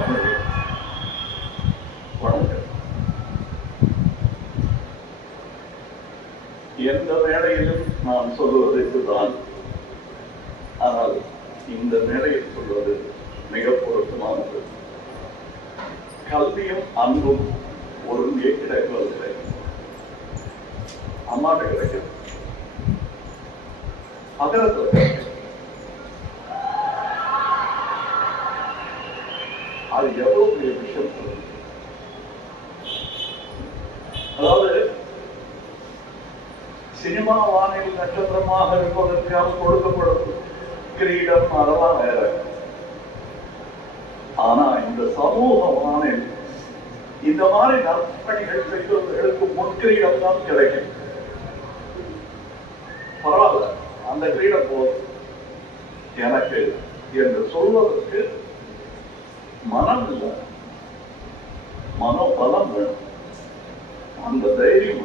தமிழே வணக்கம். எந்த மேடையிலும் நான் சொல்லுவது இதுதான். ஆனால் இந்த மேடையில் சொல்வது மிக பொருத்தமானது. கல்வியும் அன்பும் ஒருங்கே கிடைப்பதில்லை. அம்மாட்ட கிடைக்கும், அகரத்தில் கிடைக்கும். அது எவ்வளவு பெரிய விஷயம் சொல்லுது. அதாவது சினிமா வானில் நட்சத்திரமாக இருப்பதற்காக கொடுக்கப்படும் கிரீடம் அதெல்லாம் வேற. ஆனா இந்த சமூக வானில் இந்த மாதிரி நற்பணிகள் செய்வதற்கு முன்கிரீடம் தான் கிடைக்கும். பரவாயில்ல, அந்த கிரீடம் போதும் எனக்கு என்று சொல்வதற்கு மனம் இல்லை, மனோபலம் வேணும், அந்த தைரியம்